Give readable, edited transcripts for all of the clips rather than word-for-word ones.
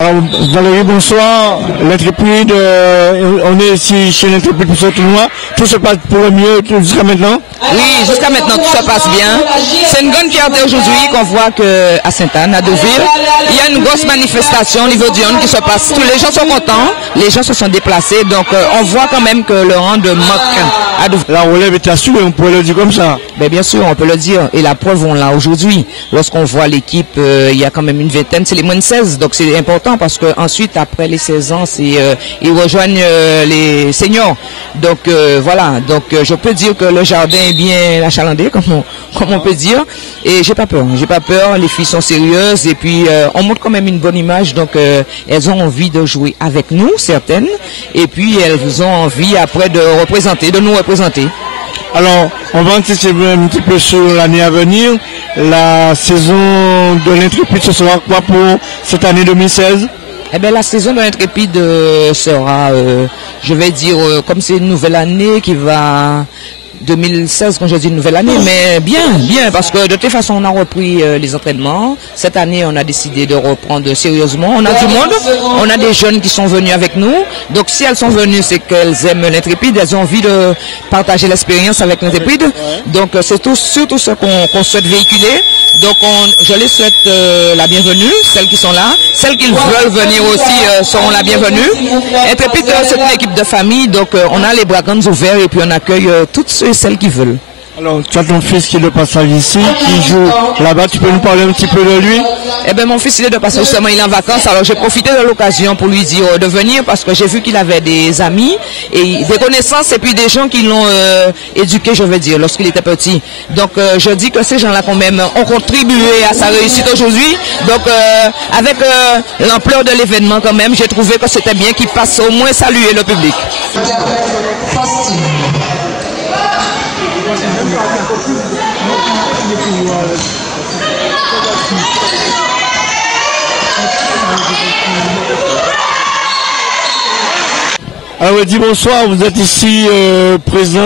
Alors, Valérie, bonsoir. L'Intrépide, on est ici chez l'Intrépide pour ce tournoi. Tout se passe pour le mieux jusqu'à maintenant? Oui, jusqu'à maintenant, tout se passe bien. C'est une grande fierté aujourd'hui qu'on voit qu'à Sainte-Anne, à Deauville, il y a une grosse manifestation au niveau du hand qui se passe. Tous les gens sont contents, les gens se sont déplacés, donc on voit quand même que le hand manque à Deauville. La relève est assurée, on pourrait le dire comme ça. Ben, bien sûr, on peut le dire. Et la preuve, on l'a aujourd'hui. Lorsqu'on voit l'équipe, il y a quand même une vingtaine, c'est les moins de 16, donc c'est important parce que ensuite, après les 16 ans, ils rejoignent les seniors. Donc voilà, donc je peux dire que le jardin est bien achalandé, comme on peut dire. Et j'ai pas peur, les filles sont sérieuses et puis on montre quand même une bonne image, donc elles ont envie de jouer avec nous, certaines, et puis elles ont envie après de nous représenter. Alors, on va anticiper un petit peu sur l'année à venir. La saison de l'Intrépide, ce sera quoi pour cette année 2016? Eh bien, la saison de l'Intrépide sera, je vais dire, comme c'est une nouvelle année qui va... 2016, quand je dis une nouvelle année, mais bien, parce que de toute façon, on a repris les entraînements. Cette année, on a décidé de reprendre sérieusement. On a du monde, on a des jeunes qui sont venus avec nous. Donc, si elles sont venues, c'est qu'elles aiment l'Intrépide, elles ont envie de partager l'expérience avec l'Intrépide. Donc, c'est surtout ce qu'on souhaite véhiculer. Donc, je les souhaite la bienvenue, celles qui sont là. Celles qui veulent venir aussi seront la bienvenue. Intrépide, c'est une équipe de famille, donc on a les bras grands ouverts et puis on accueille toutes ceux et celles qui veulent. Alors, tu as ton fils qui est de passage ici, qui joue là-bas, tu peux nous parler un petit peu de lui? Eh bien, mon fils, il est de passage, justement, il est en vacances, alors j'ai profité de l'occasion pour lui dire de venir parce que j'ai vu qu'il avait des amis et des connaissances et puis des gens qui l'ont éduqué, je veux dire, lorsqu'il était petit. Donc, je dis que ces gens-là, quand même, ont contribué à sa réussite aujourd'hui. Donc, avec l'ampleur de l'événement, quand même, j'ai trouvé que c'était bien qu'il passe au moins saluer le public. Alors, dis bonsoir, vous êtes ici présent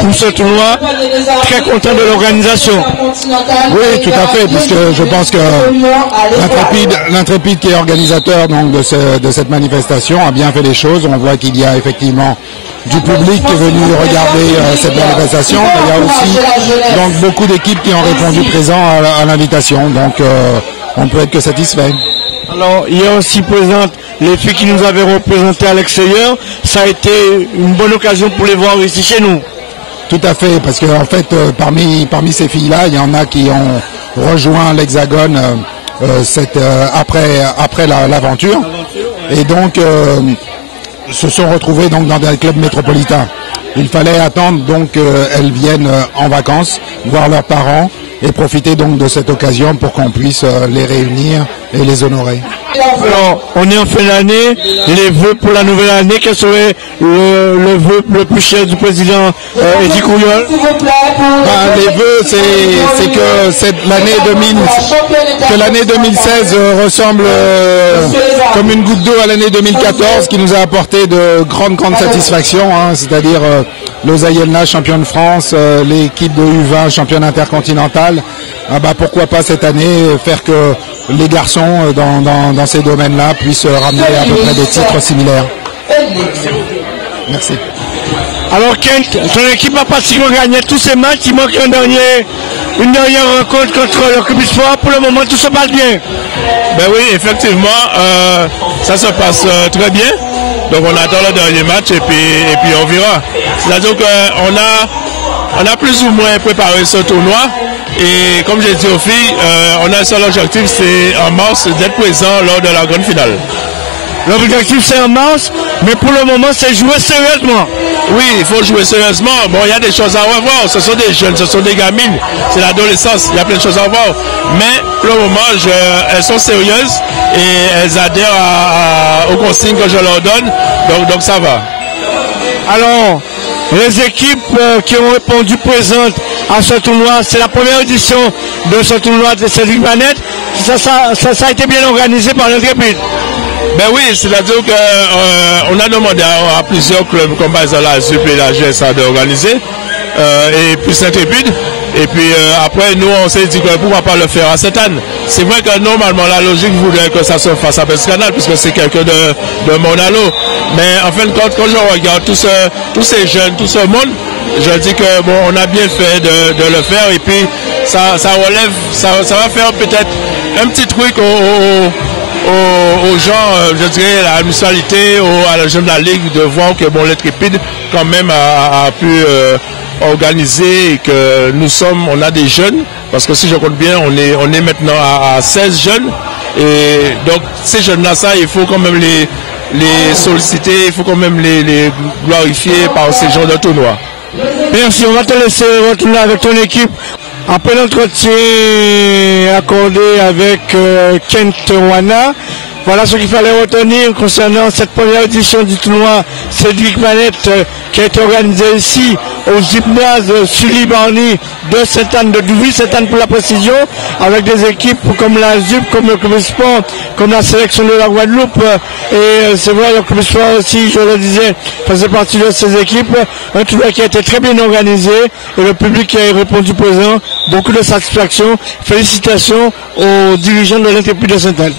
pour ce tournoi, très content de l'organisation. Oui, tout à fait, puisque je pense que l'Intrépide qui est organisateur donc, de cette manifestation a bien fait les choses. On voit qu'il y a effectivement du public qui est venu regarder cette manifestation, mais il y a aussi donc, beaucoup d'équipes qui ont répondu présent à l'invitation, donc on ne peut être que satisfait. Alors, il y a aussi présente les filles qui nous avaient représentés à l'extérieur. Ça a été une bonne occasion pour les voir ici chez nous. Tout à fait, parce qu'en fait, parmi ces filles-là, il y en a qui ont rejoint l'Hexagone après l'aventure, et donc se sont retrouvées donc, dans des clubs métropolitains. Il fallait attendre donc qu'elles viennent en vacances, voir leurs parents, et profiter donc de cette occasion pour qu'on puisse les réunir et les honorer. Alors, on est en fin d'année, les vœux pour la nouvelle année, quel serait le vœu le plus cher du président Eddy Couriol? Les vœux, c'est que l'année 2016 ressemble comme une goutte d'eau à l'année 2014 qui nous a apporté de grandes satisfactions, hein, c'est-à-dire l'Osaïelna, champion de France, l'équipe de U20, championne intercontinentale. Pourquoi pas cette année faire que les garçons dans ces domaines-là puissent ramener à peu près des titres similaires. Merci. Alors Kent, ton équipe a pratiquement gagné tous ces matchs, il manque une dernière rencontre contre le Club Sport. Pour le moment, tout se passe bien. Ben oui, effectivement, ça se passe très bien. Donc on attend le dernier match et puis on verra. C'est-à-dire qu'on a plus ou moins préparé ce tournoi. Et comme j'ai dit aux filles, on a un seul objectif, c'est en mars d'être présent lors de la grande finale. L'objectif c'est en mars, mais pour le moment c'est jouer sérieusement. Oui, il faut jouer sérieusement. Bon, il y a des choses à revoir. Ce sont des jeunes, ce sont des gamines. C'est l'adolescence, il y a plein de choses à revoir. Mais pour le moment, elles sont sérieuses et elles adhèrent aux consignes que je leur donne. Donc ça va. Alors, les équipes qui ont répondu présentes à ce tournoi, c'est la première édition de ce tournoi de cette planète. Ça a été bien organisé par l'Intrépide. Ben oui, c'est-à-dire qu'on a demandé à plusieurs clubs comme par exemple la ZUP et la GSA d'organiser, et puis l'Intrépide. Et puis après, nous, on s'est dit que pourquoi pas le faire à Sainte-Anne. C'est vrai que normalement, la logique voudrait que ça se fasse à Bescanal, puisque c'est quelqu'un de Monalo. Mais en fin de compte, quand je regarde tous ces jeunes, tout ce monde, je dis que bon, on a bien fait de le faire. Et puis, ça relève, ça va faire peut-être un petit truc aux gens, je dirais, à la municipalité, à la jeune de la Ligue, de voir que bon, l'Intrépide, quand même, a pu organiser et que on a des jeunes, parce que si je compte bien, on est maintenant à 16 jeunes. Et donc, ces jeunes-là, ça, il faut quand même les solliciter, il faut quand même les glorifier par ces genres de tournois. Merci, on va te laisser retourner avec ton équipe. Après l'entretien accordé avec Kent Wana, voilà ce qu'il fallait retenir concernant cette première édition du tournoi Cédric Manette qui a été organisé ici au gymnase Sully Barny de Sainte-Anne, de Douville, Sainte-Anne pour la précision, avec des équipes comme la ZUP, comme le club sport, comme la sélection de la Guadeloupe. Et c'est vrai, le club sport aussi, je le disais, faisait partie de ces équipes. Un tournoi qui a été très bien organisé et le public qui a répondu présent. Beaucoup de satisfaction. Félicitations aux dirigeants de l'Intrépide de Sainte-Anne.